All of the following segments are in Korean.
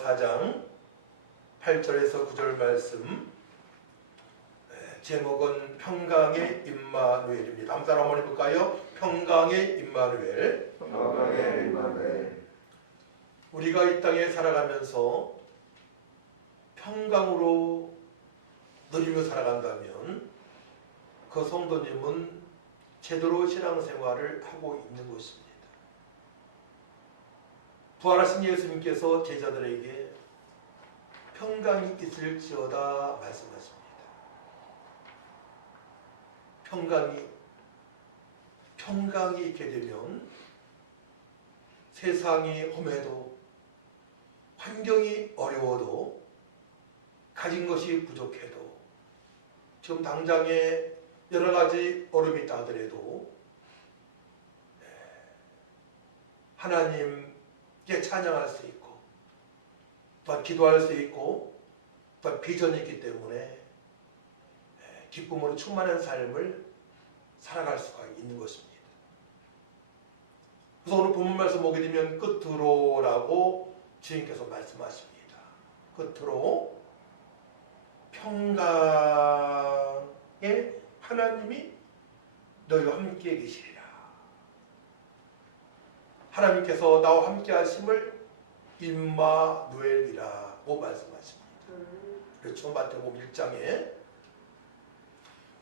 4장 8절에서 9절 말씀, 제목은 평강의 임마누엘입니다. 한번 따라 한번 해볼까요? 평강의 임마누엘. 평강의 임마누엘. 우리가 이 땅에 살아가면서 평강으로 누리며 살아간다면 그 성도님은 제대로 신앙생활을 하고 있는 것입니다. 부활하신 예수님께서 제자들에게 평강이 있을지어다 말씀하십니다. 평강이 있게 되면 세상이 험해도 환경이 어려워도 가진 것이 부족해도 지금 당장에 여러 가지 어려움이 있다 하더라도 하나님께 찬양할 수 있고 또한 기도할 수 있고 또한 비전이 있기 때문에 기쁨으로 충만한 삶을 살아갈 수가 있는 것입니다. 그래서 오늘 본문 말씀 보게 되면 끝으로라고 주님께서 말씀하십니다. 끝으로 평강의 하나님이 너희와 함께 계시리라. 하나님께서 나와 함께 하심을 임마누엘이라고 말씀하십니다. 그렇죠. 마태복음 1장에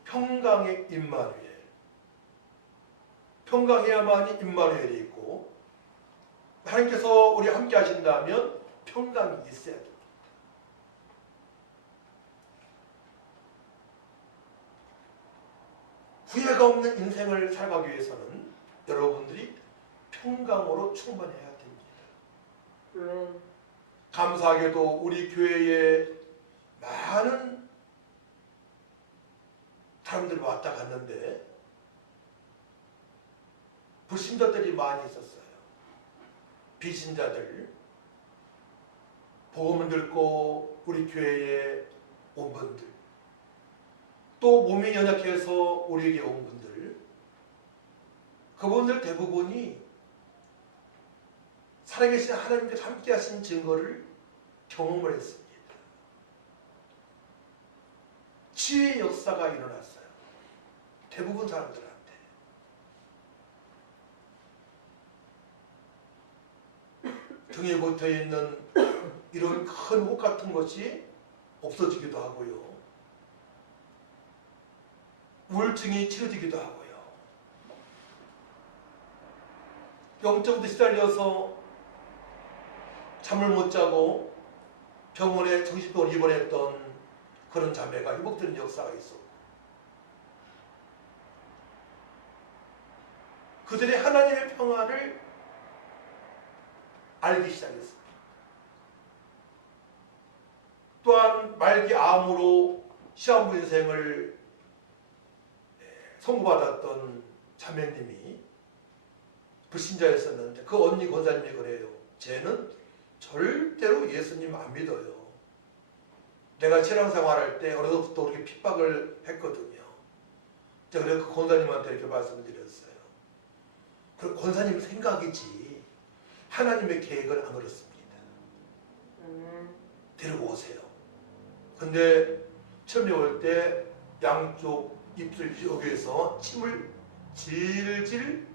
평강의 임마누엘, 평강해야만이 임마누엘이 있고 하나님께서 우리 함께 하신다면 평강이 있어야 됩니다. 후회가 없는 인생을 살아가기 위해서는 여러분들이 평강으로 충만해야 됩니다. 감사하게도 우리 교회에 많은 사람들이 왔다 갔는데 불신자들이 많이 있었어요. 비신자들, 복음을 듣고 우리 교회에 온 분들, 또 몸이 연약해서 우리에게 온 분들, 그분들 대부분이 살아계신 하나님께서 함께 하신 증거를 경험을 했습니다. 치유의 역사가 일어났어요. 대부분 사람들한테. 등에 붙어있는 이런 큰 혹 같은 것이 없어지기도 하고요. 우울증이 치료되기도 하고요. 영적으로 시달려서 잠을 못 자고 병원에 정신병원에 입원했던 그런 자매가 회복되는 역사가 있었고, 그들의 하나님의 평화를 알기 시작했습니다. 또한 말기 암으로 시한부 인생을 선고받았던 자매님이 불신자였었는데 그 언니 권사님이 그래요. 쟤는 절대로 예수님 안 믿어요. 내가 신앙생활할 때 어려서부터 그렇게 핍박을 했거든요. 제가 그래서 그 권사님한테 이렇게 말씀드렸어요. 그럼 권사님 생각이지 하나님의 계획은 안 그렇습니다. 데리고 오세요. 근데 처음에 올 때 양쪽 입술 여기에서 침을 질질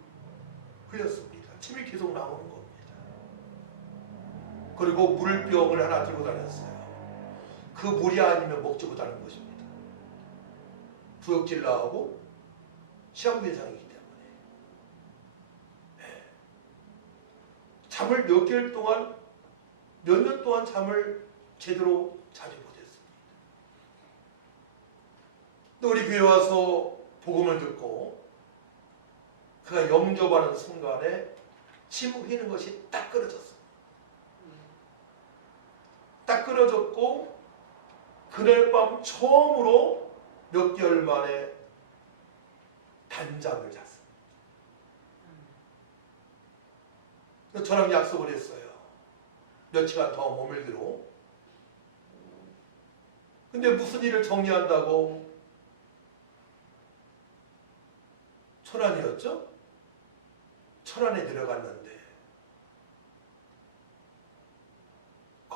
흘렸습니다. 침이 계속 나오는 겁니다. 그리고 물병을 하나 들고 다녔어요. 그 물이 아니면 먹지 못하는 것입니다. 구역질 나오고 시한부 이상이기 때문에 잠을 몇 개월 동안 몇 년 동안 잠을 제대로 자지 못했습니다. 또 우리 교회 와서 복음을 듣고 그가 영접하는 순간에 침 흘리는 것이 딱 끊어졌습니다. 딱 끊어졌고 그날 밤 처음으로 몇 개월 만에 단잠을 잤습니다. 저랑 약속을 했어요. 며칠간 더 머물기로. 근데 무슨 일을 정리한다고 천안이었죠? 천안에 들어갔는데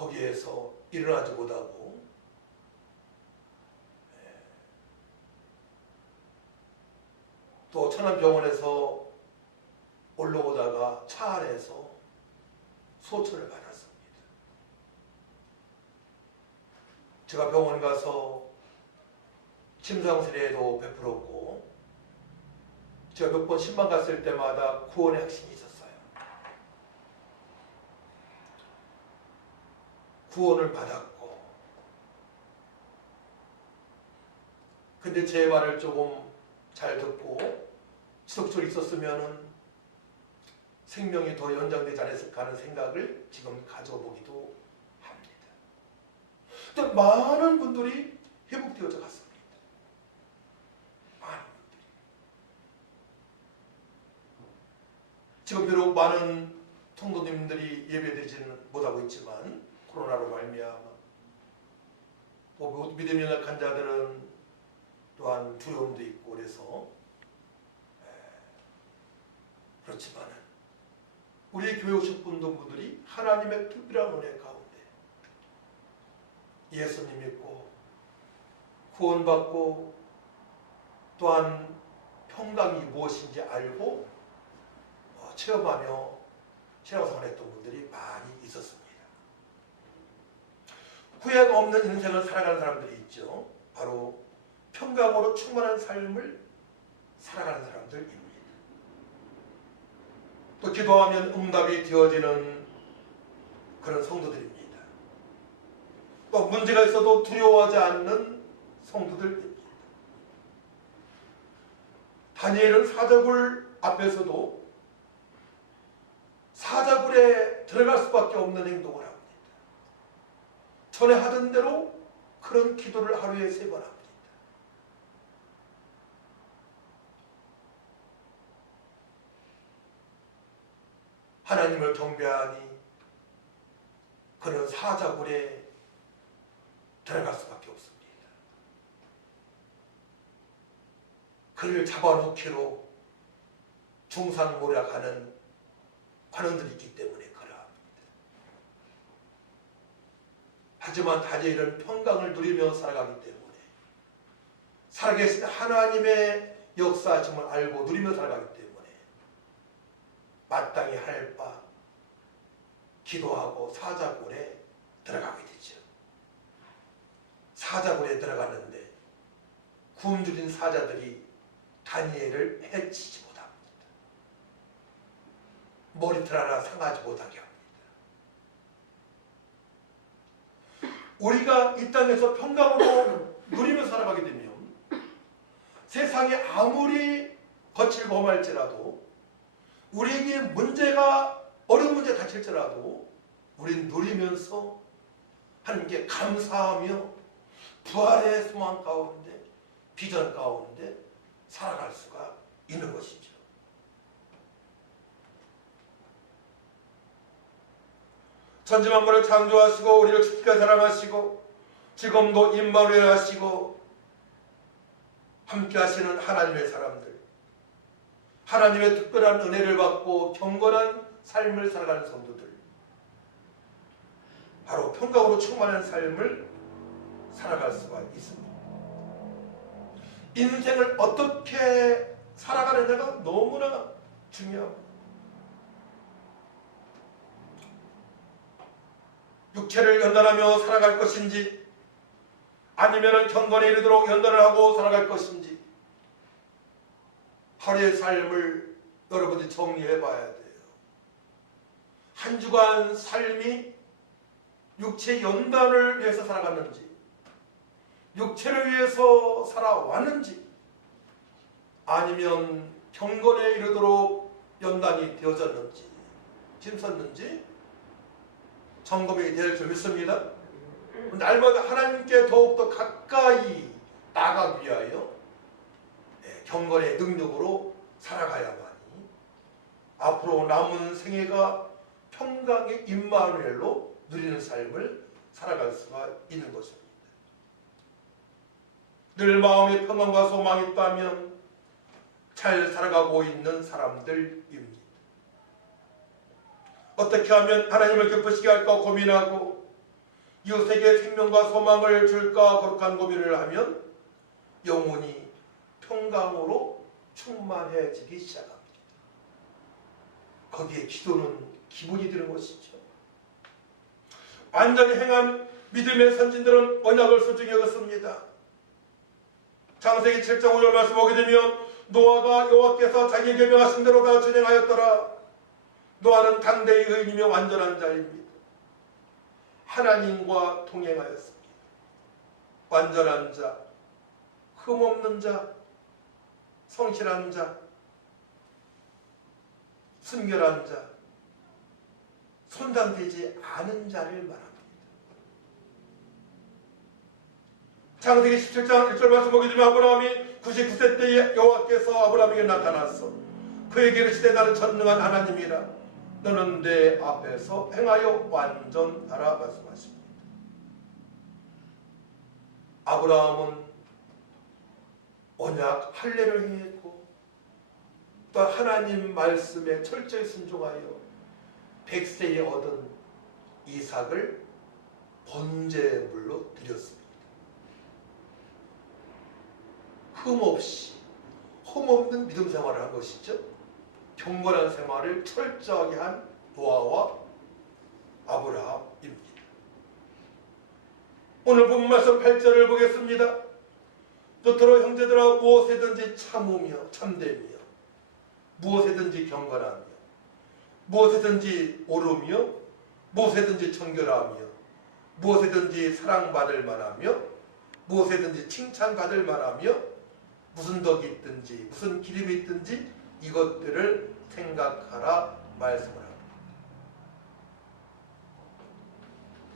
거기에서 일어나지 못하고 또 천안병원에서 올라오다가 차 안에서 소천을 받았습니다. 제가 병원 가서 침상술에도 베풀었고 제가 몇 번 신방 갔을 때마다 구원의 확신이 있었어요. 구원을 받았고 근데 제 말을 조금 잘 듣고 지속적으로 있었으면은 생명이 더 연장되지 않았을까 하는 생각을 지금 가져보기도 합니다. 또 많은 분들이 회복되어져 갔습니다. 많은 분들이. 지금 비록 많은 성도님들이 예배드리지는 못하고 있지만 코로나로 말미암아 또 믿음이 약한 자들은 또한 두려움도 있고 그래서 그렇지만 우리 교회 오신 분들이 하나님의 특별한 은혜 가운데 예수님 믿고 구원받고 또한 평강이 무엇인지 알고 체험하며 신앙생활 했던 분들이 많이 있었습니다. 후회가 없는 인생을 살아가는 사람들이 있죠. 바로 평강으로 충만한 삶을 살아가는 사람들입니다. 또 기도하면 응답이 되어지는 그런 성도들입니다. 또 문제가 있어도 두려워하지 않는 성도들입니다. 다니엘은 사자굴 앞에서도 사자굴에 들어갈 수밖에 없는 행동을 합니다. 전에 하던 대로 그런 기도를 하루에 3번 합니다. 하나님을 경배하니 그는 사자굴에 들어갈 수밖에 없습니다. 그를 잡아놓기로 중상모략하는 관원들이 있기 때문에 그러합니다. 하지만 다니엘은 평강을 누리며 살아가기 때문에 살아계신 하나님의 역사심을 알고 누리며 살아가기 때문에 마땅히 할 바 기도하고 사자굴에 들어가게 되죠. 사자굴에 들어갔는데 굶주린 사자들이 다니엘을 해치지 못합니다. 머리털 하나 상하지 못하게 합니다. 우리가 이 땅에서 평강으로 누리며 살아가게 되면 세상이 아무리 거칠고 험할지라도 우리에게 문제가 어려운 문제 닥칠지라도 우린 누리면서 하나님께 감사하며 부활의 소망 가운데 비전 가운데 살아갈 수가 있는 것이죠. 천지만물을 창조하시고 우리를 주께서 사랑하시고 지금도 임마누엘 하시고 함께 하시는 하나님의 사람들, 하나님의 특별한 은혜를 받고 경건한 삶을 살아가는 성도들, 바로 평강으로 충만한 삶을 살아갈 수가 있습니다. 인생을 어떻게 살아가느냐가 너무나 중요합니다. 육체를 연단하며 살아갈 것인지 아니면 경건에 이르도록 연단을 하고 살아갈 것인지 하루의 삶을 여러분이 정리해 봐야 돼요. 한 주간 삶이 육체 연단을 위해서 살아갔는지 육체를 위해서 살아왔는지 아니면 경건에 이르도록 연단이 되어졌는지 힘썼는지 점검이 될 줄 믿습니다. 날마다 하나님께 더욱더 가까이 나가기 위하여 경건의 능력으로 살아가야만이 앞으로 남은 생애가 평강의 임마누엘로 누리는 삶을 살아갈 수가 있는 것입니다. 늘 마음에 평안과 소망이 있다면 잘 살아가고 있는 사람들입니다. 어떻게 하면 하나님을 기쁘시게 할까 고민하고 이웃에게 생명과 소망을 줄까 거룩한 고민을 하면 영혼이 평강으로 충만해지기 시작합니다. 거기에 기도는 기본이 되는 것이죠. 완전히 행한 믿음의 선진들은 언약을 소중히 여겼습니다. 창세기 7장 5절 말씀 보게 되면 노아가 여호와께서 자기 계명하신 대로 다 준행하였더라. 노아는 당대의 의인이며 완전한 자입니다. 하나님과 동행하였습니다. 완전한 자, 흠없는 자, 성실한 자, 순결한 자, 손상되지 않은 자를 말합니다. 창세기 17장 1절 말씀 보게 되면 아브라함이 99세 때에 여호와께서 아브라함에게 나타났어. 그에게 이르시되 나는 전능한 하나님이라. 너는 내 앞에서 행하여 완전하라 말씀하십니다. 아브라함은 언약 할례를 행했고 또 하나님 말씀에 철저히 순종하여 100세에 얻은 이삭을 번제물로 드렸습니다. 흠없이 흠없는 믿음 생활을 한 것이죠. 경건한 생활을 철저하게 한 노아와 아브라함입니다. 오늘 본 말씀 8절을 보겠습니다. 너더러 형제들아 무엇에든지 참으며 참되며 무엇에든지 경건하며 무엇에든지 오르며 무엇에든지 청결하며 무엇에든지 사랑받을 만하며 무엇에든지 칭찬받을 만하며 무슨 덕이 있든지 무슨 기름이 있든지 이것들을 생각하라 말씀을 합니다.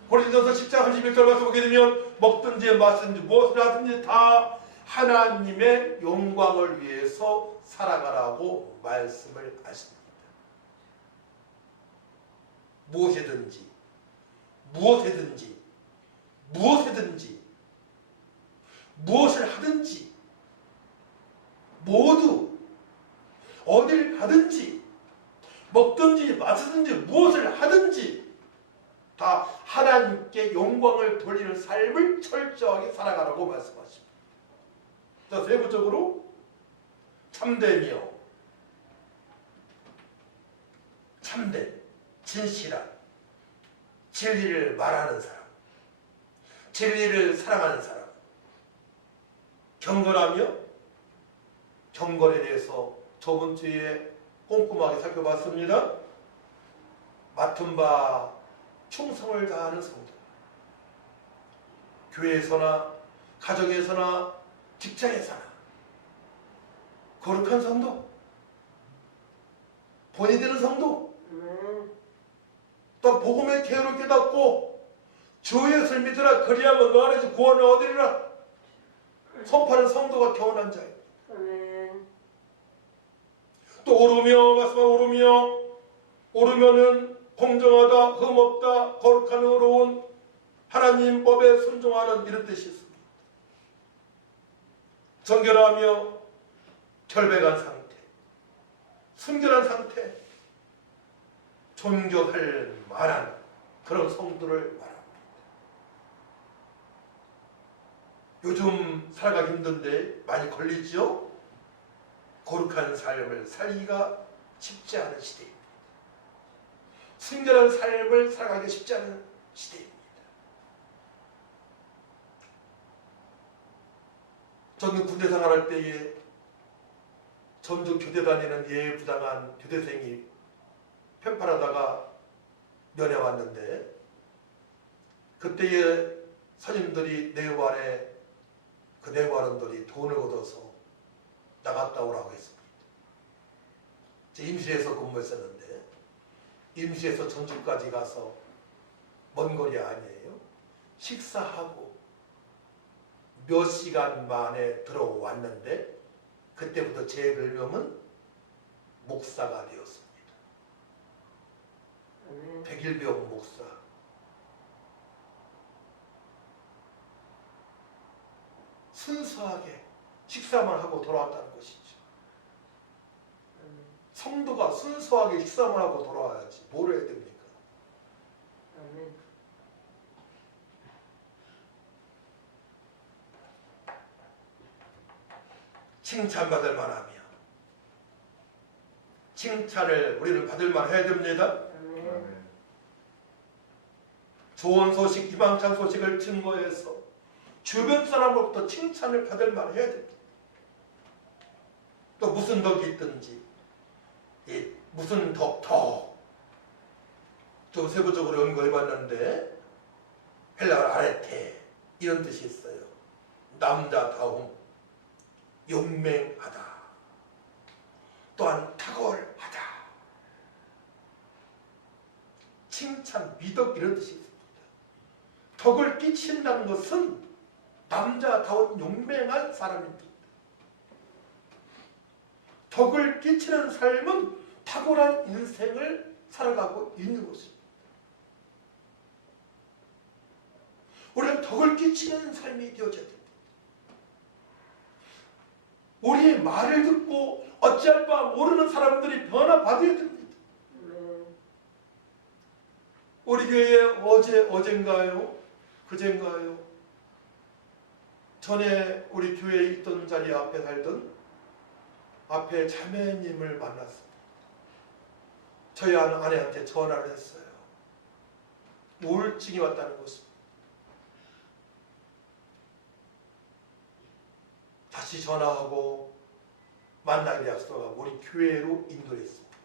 고린도서 10장 31절 말씀 보게 되면 먹든지 마시든지 무엇을 하든지 다 하나님의 영광을 위해서 살아가라고 말씀을 하십니다. 무엇이든지 무엇이든지 무엇이든지 무엇을 하든지 모두 어딜 가든지 먹든지 마시든지 무엇을 하든지 다 하나님께 영광을 돌리는 삶을 철저하게 살아가라고 말씀하십니다. 자, 세부적으로 참되며 참된 진실한 진리를 말하는 사람, 진리를 사랑하는 사람, 경건하며 경건에 대해서 저번 주에 꼼꼼하게 살펴봤습니다. 맡은 바 충성을 다하는 성도, 교회에서나 가정에서나 직장에서나 거룩한 성도, 본이 되는 성도, 또 복음의 계율을 깨닫고 주의 예수를 믿으라 그리하면 너 안에서 구원을 얻으리라 선포하는 성도가 경건한 자예요. 또 오르며 말씀하 오르면은 공정하다, 흠없다, 거룩한 의로운 하나님 법에 순종하는 이런 뜻이 있습니다. 정결하며 결백한 상태, 순결한 상태, 존경할 만한 그런 성도를 말합니다. 요즘 살아가기 힘든데 많이 걸리죠? 거룩한 삶을 살기가 쉽지 않은 시대입니다. 순결한 삶을 살아가기 쉽지 않은 시대입니다. 저는 군대 생활할 때에 전주 교대 다니는 예부당한 교대생이 편팔하다가 면회 왔는데 그때에 선임들이 내관에 그 내관원들이 돈을 걷어서 나갔다 오라고 했습니다. 임실에서 근무했었는데 임실에서 전주까지 가서 먼 거리 아니에요. 식사하고 몇 시간 만에 들어왔는데 그때부터 제 별명은 목사가 되었습니다. 백일병 목사. 순수하게 식사만 하고 돌아왔다는 것이죠. 성도가 순수하게 식사만 하고 돌아와야지 뭘 해야 됩니까? 칭찬받을 만하며 칭찬을 우리는 받을 만해야 됩니다. 아멘. 좋은 소식, 희망찬 소식을 증거해서 주변 사람으로부터 칭찬을 받을 만해야 됩니다. 또 무슨 덕이 있든지 무슨 덕 좀 세부적으로 연구해봤는데 헬라어 아레테 이런 뜻이 있어요. 남자다움, 용맹하다, 또한 탁월하다, 칭찬, 미덕 이런 뜻이 있습니다. 덕을 끼친다는 것은 남자다운 용맹한 사람입니다. 덕을 끼치는 삶은 탁월한 인생을 살아가고 있는 것입니다. 우리는 덕을 끼치는 삶이 되어져야 됩니다. 우리의 말을 듣고 어찌할 바 모르는 사람들이 변화받아야 됩니다. 우리 교회에 어젠가요? 그젠가요? 전에 우리 교회에 있던 자리 앞에 살던 앞에 자매님을 만났습니다. 저희 아내한테 전화를 했어요. 우울증이 왔다는 것입니다. 다시 전화하고 만나기로 약속하고 우리 교회로 인도했습니다.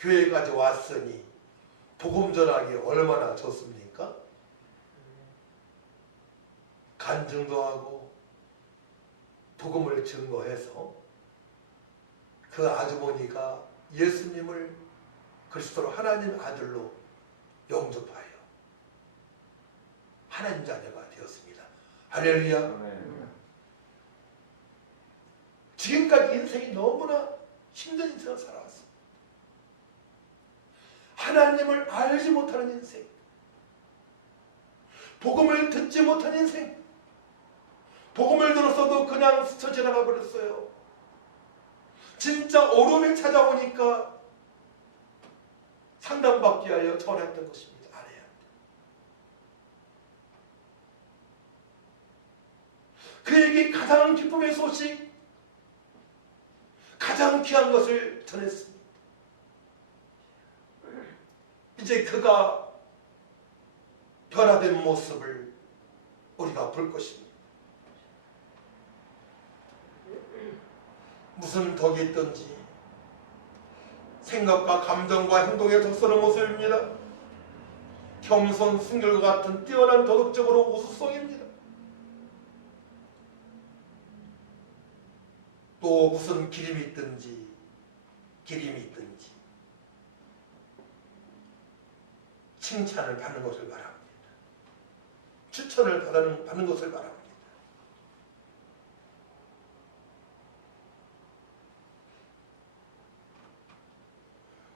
교회까지 왔으니 복음 전하기 얼마나 좋습니까? 간증도 하고 복음을 증거해서 그 아주머니가 예수님을 그리스도로 하나님 아들로 영접하여 하나님 자녀가 되었습니다. 할렐루야. 아멘. 지금까지 인생이 너무나 힘든 인생을 살아왔습니다. 하나님을 알지 못하는 인생, 복음을 듣지 못한 인생, 복음을 들었어도 그냥 스쳐 지나가 버렸어요. 진짜 어려움이 찾아오니까 상담받기 위하여 전화했던 것입니다. 아내한테. 그에게 가장 기쁨의 소식, 가장 귀한 것을 전했습니다. 이제 그가 변화된 모습을 우리가 볼 것입니다. 무슨 덕이 있든지 생각과 감정과 행동에 적서는 모습입니다. 겸손, 순결과 같은 뛰어난 도덕적으로 우수성입니다. 또 무슨 기림이 있든지 칭찬을 받는 것을 바랍니다. 추천을 받는 것을 바랍니다.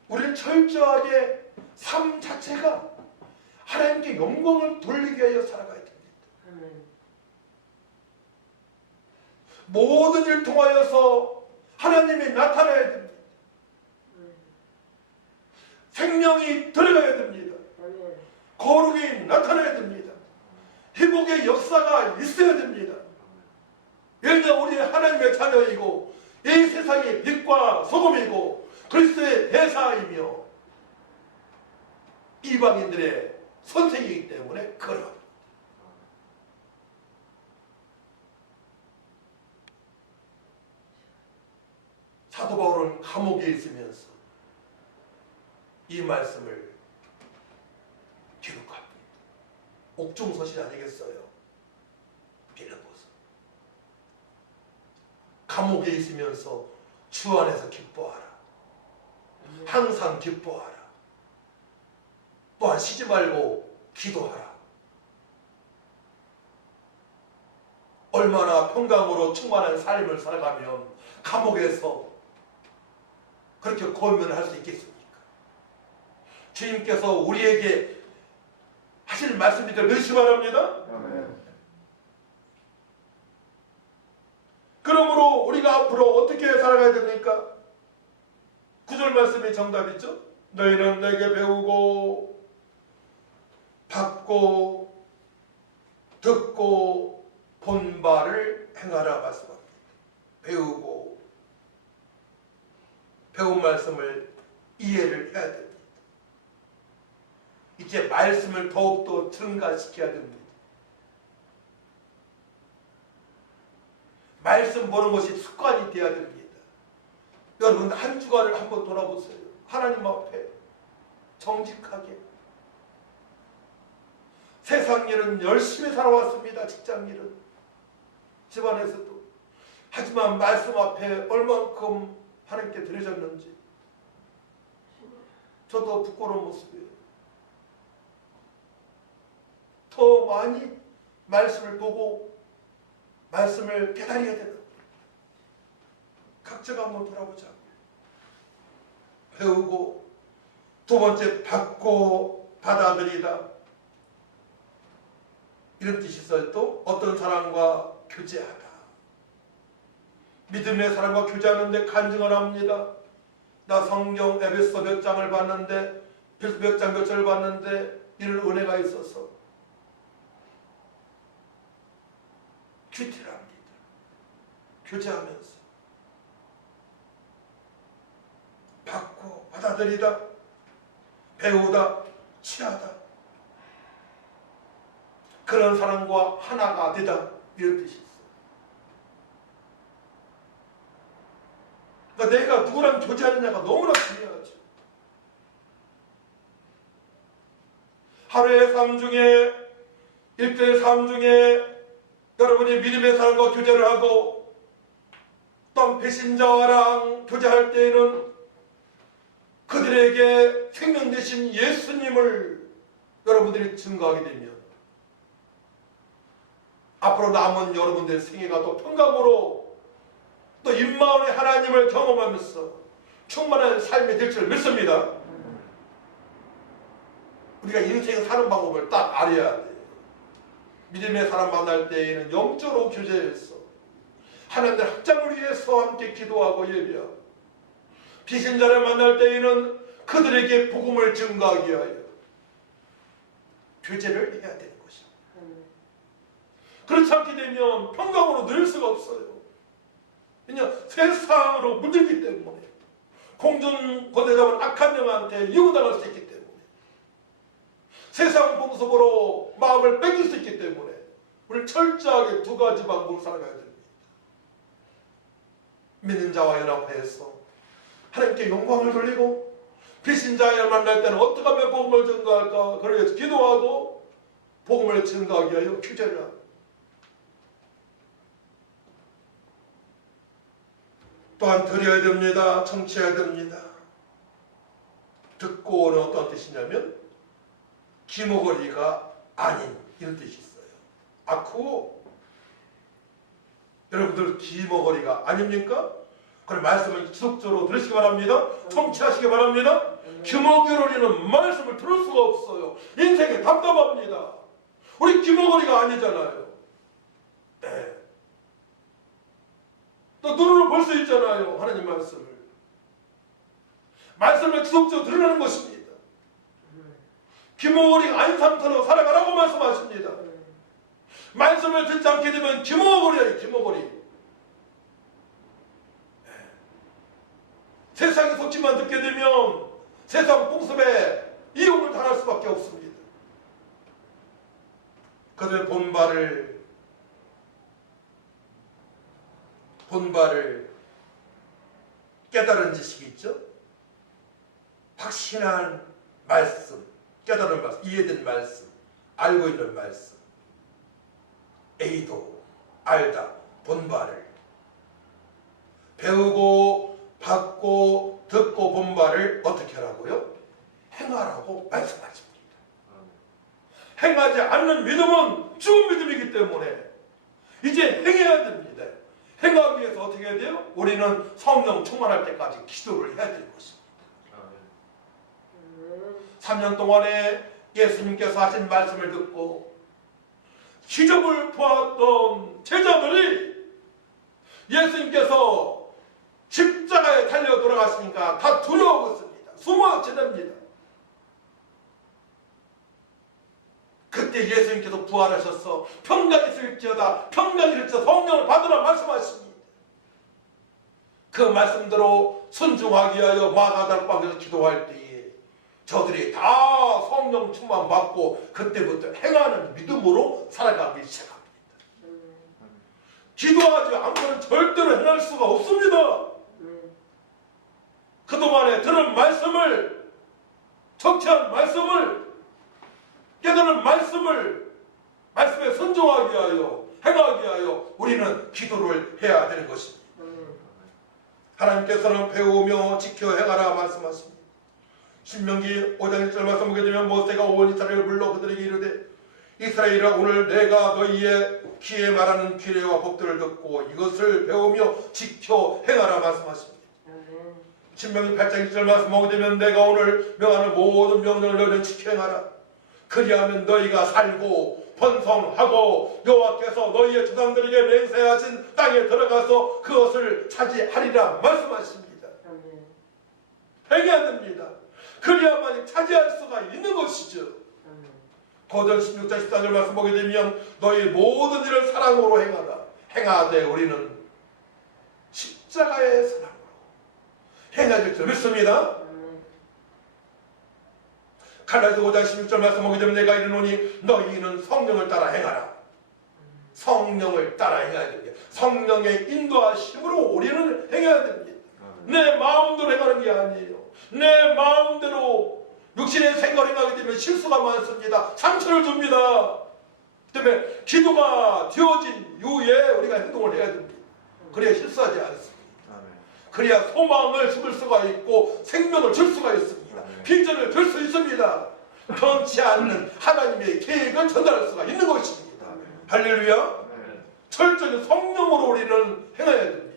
우리는 철저하게 삶 자체가 하나님께 영광을 돌리기 위하여 살아가야 됩니다. 모든 일 통하여서 하나님이 나타나야 됩니다. 생명이 들어가야 됩니다. 거룩이 나타나야 됩니다. 회복의 역사가 있어야 됩니다. 왜냐하면 우리는 하나님의 자녀이고 이 세상의 빛과 소금이고 그리스도의 대사이며 이방인들의 선생이기 때문에 그러합니다. 사도 바울은 감옥에 있으면서 이 말씀을 기록합니다. 옥중서실 아니겠어요? 빌립보서. 감옥에 있으면서 주 안에서 기뻐하라. 항상 기뻐하라. 또한 쉬지 말고 기도하라. 얼마나 평강으로 충만한 삶을 살아가면 감옥에서 그렇게 권면할 수 있겠습니까? 주님께서 우리에게 하실 말씀이들 넣으시 바랍니다. 아멘. 그러므로 우리가 앞으로 어떻게 살아가야 됩니까? 9절 말씀이 정답이죠. 너희는 내게 배우고 받고 듣고 본 바를 행하라 말씀합니다. 배우고 배운 말씀을 이해를 해야 됩니다. 이제 말씀을 더욱더 증가시켜야 됩니다. 말씀 보는 것이 습관이 되어야 됩니다. 여러분 한 주간을 한번 돌아보세요. 하나님 앞에 정직하게 세상 일은 열심히 살아왔습니다. 직장 일은 집안에서도. 하지만 말씀 앞에 얼만큼 하나님께 드려졌는지 저도 부끄러운 모습이에요. 더 많이 말씀을 보고 말씀을 깨달아야 되는 각자가 한번 돌아보자고. 배우고 두 번째 받고 받아들이다. 이런 뜻이 있어요. 또 어떤 사람과 교제하다. 믿음의 사람과 교제하는데 간증을 합니다. 나 성경 에베소 몇 장을 봤는데 몇 장 몇 절을 봤는데 이런 은혜가 있어서 큐티를 합니다. 교제하면서 받고 받아들이다. 배우다. 취하다. 그런 사람과 하나가 되다. 이런 뜻이 있어요. 그러니까 내가 누구랑 교제하느냐가 너무나 중요하죠. 하루의 삶 중에 일대의 삶 중에 여러분이 믿음의 사람과 교제를 하고 또 배신자랑 교제할 때에는 그들에게 생명 되신 예수님을 여러분들이 증거하게 되면 앞으로 남은 여러분들의 생애가 또 평강으로 또 임마음의 하나님을 경험하면서 충만한 삶이 될 줄 믿습니다. 우리가 인생 사는 방법을 딱 알아야 돼요. 믿음의 사람 만날 때에는 영적으로 교제해서 하나님의 확장을 위해서 함께 기도하고 예배하고, 비신자를 만날 때에는 그들에게 복음을 증거하기 위하여 교제를 해야 되는 것입니다. 그렇지 않게 되면 평강으로 늘 수가 없어요. 왜냐, 세상으로 물들기 때문에, 공중 권대잡은 악한 영한테 이용당할 수 있기 때문에, 세상 풍습으로 마음을 뺏길 수 있기 때문에 우리 철저하게 두 가지 방법을 살아가야 됩니다. 믿는 자와 연합해서 하나님께 영광을 돌리고, 불신자를 만날 때는 어떻게 하면 복음을 증거할까, 그래서 기도하고 복음을 증거하기 위하여 교제를 합니다. 또한 드려야 됩니다. 청취해야 됩니다. 듣고는 어떤 뜻이냐면 기모거리가 아닌, 이런 뜻이 있어요. 아쿠, 여러분들 기모거리가 아닙니까? 그럼 말씀을 지속적으로 들으시기 바랍니다. 청취하시기 바랍니다. 기모거리는 말씀을 들을 수가 없어요. 인생이 답답합니다. 우리 기모거리가 아니잖아요. 네. 또 눈으로 볼 수 있잖아요. 하나님 말씀을 지속적으로 들으라는 것입니다. 기모거리가 아닌 상태로 살아가라고 말씀하십니다. 말씀을 듣지 않게 되면 기모거리예요. 기모거리. 세상의 속지만 듣게 되면 세상 풍습에 이용을 당할 수밖에 없습니다. 그들의 본발을 깨달은 지식이 있죠. 확신한 말씀, 깨달은 말씀, 이해된 말씀, 알고 있는 말씀, 에이도, 알다, 본발을 배우고 받고 듣고 본발을 어떻게 하라고요? 행하라고 말씀하십니다. 행하지 않는 믿음은 죽은 믿음이기 때문에 이제 행해야 됩니다. 행하기 위해서 어떻게 해야 돼요? 우리는 성령 충만할 때까지 기도를 해야 되는 것입니다. 3년 동안에 예수님께서 하신 말씀을 듣고 기적을 보았던 제자들이 예수님께서 십자가에 달려 돌아가시니까 다 두려워했습니다. 숨어 지냅니다. 그때 예수님께서 부활하셔서 평강이 있을지어다 평강이 있을지어다 성령을 받으라 말씀하십니다. 그 말씀대로 순종하기 위하여 마가다락방에서 기도할 때에 저들이 다 성령 충만 받고 그때부터 행하는 믿음으로 살아가기 시작합니다. 기도하지 않고는 절대로 행할 수가 없습니다. 그동안에 들은 말씀을, 적체한 말씀을, 깨달은 말씀을, 말씀에 순종하기 위하여, 행하기 위하여 우리는 기도를 해야 되는 것입니다. 하나님께서는 배우며 지켜 행하라 말씀하십니다. 신명기 5장 1절 말씀 보게 되면 모세가 온 이스라엘을 불러 그들에게 이르되 이스라엘아 오늘 내가 너희의 귀에 말하는 규례와 법들을 듣고 이것을 배우며 지켜 행하라 말씀하십니다. 신명기 8장 1절 말씀 보게 되면 내가 오늘 명하는 모든 명령을 너희는 지켜 행하라. 그리하면 너희가 살고 번성하고 여호와께서 너희의 조상들에게 맹세하신 땅에 들어가서 그것을 차지하리라 말씀하십니다. 행해야 됩니다. 그리야만 차지할 수가 있는 것이죠. 고전 16장 14절 말씀 보게 되면 너희 모든 일을 사랑으로 행하라. 행하되 우리는 십자가의 사랑으로 행해야 될 줄 믿습니다. 갈라디아서 5장 16절 말씀 보게 되면 내가 이르노니 너희는 성령을 따라 행하라. 성령을 따라 행해야 됩니다. 성령의 인도하심으로 우리는 행해야 됩니다. 내 마음대로 행하는 게 아니에요. 내 마음대로 육신의 생각을 행하게 되면 실수가 많습니다. 상처를 줍니다. 때문에 기도가 되어진 이후에 우리가 행동을 해야 됩니다. 그래야 실수하지 않습니다. 그래야 소망을 심을 수가 있고 생명을 줄 수가 있습니다. 비전을 줄 수 있습니다. 변치 않는 하나님의 계획을 전달할 수가 있는 것입니다. 할렐루야. 철저히 성령으로 우리는 행해야 됩니다.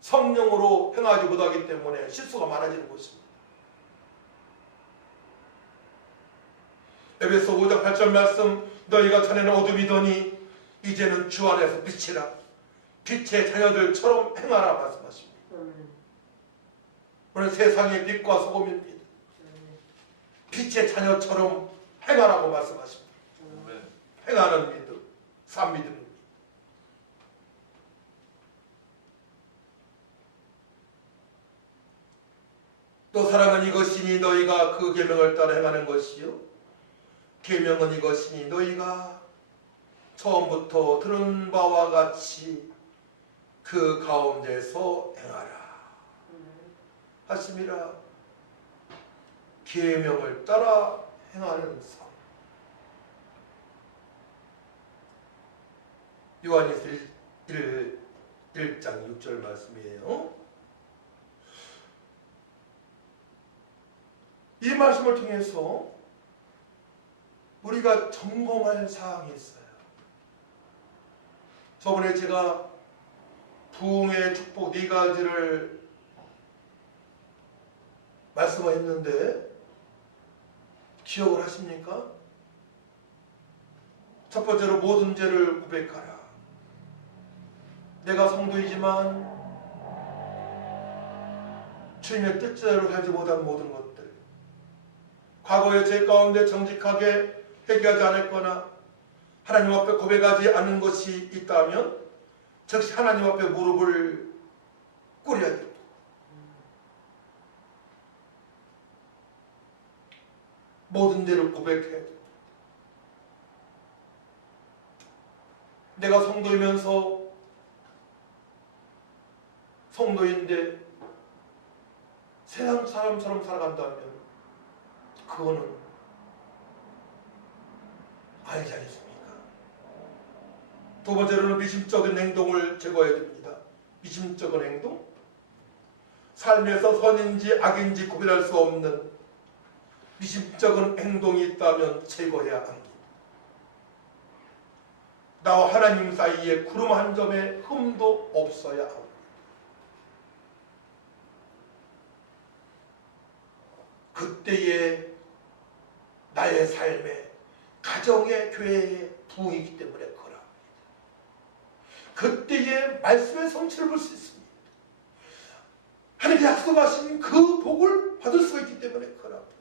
성령으로 행하지 못하기 때문에 실수가 많아지는 것입니다. 에베소 5장 8절 말씀 너희가 전에는 어둠이더니 이제는 주 안에서 빛이라 빛의 자녀들처럼 행하라 말씀하십니다. 오늘 세상의 빛과 소금입니다. 빛의 자녀처럼 행하라고 말씀하십니다. 행하는 믿음, 산 믿음입니다. 또 사랑은 이것이니 너희가 그 계명을 따라 행하는 것이요 계명은 이것이니 너희가 처음부터 들은 바와 같이 그 가운데서 행하라 하심이라. 계명을 따라 행하는 삶. 요한일서 1장 6절 말씀이에요. 이 말씀을 통해서 우리가 점검할 사항이 있어요. 저번에 제가 부흥의 축복 4가지를 말씀을 했는데 기억을 하십니까? 첫 번째로 모든 죄를 고백하라. 내가 성도이지만 주님의 뜻대로 살지 못한 모든 것들, 과거의 죄 가운데 정직하게 회개하지 않았거나 하나님 앞에 고백하지 않은 것이 있다면 즉시 하나님 앞에 무릎을 꿇어야 됩니다. 모든 죄를 고백해야 됩니다. 내가 성도이면서 성도인데 세상 사람처럼 살아간다면 그거는 아니지 않습니까? 두 번째로는 미심적인 행동을 제거해야 됩니다. 미심적인 행동? 삶에서 선인지 악인지 구별할 수 없는 미심적인 행동이 있다면 제거해야 합니다. 나와 하나님 사이에 구름 한 점의 흠도 없어야 합니다. 그때의 나의 삶에 가정의 교회의 부흥이기 때문에 그럽니다. 그때의 말씀의 성취를 볼 수 있습니다. 하나님이 약속하신 그 복을 받을 수가 있기 때문에 그럽니다.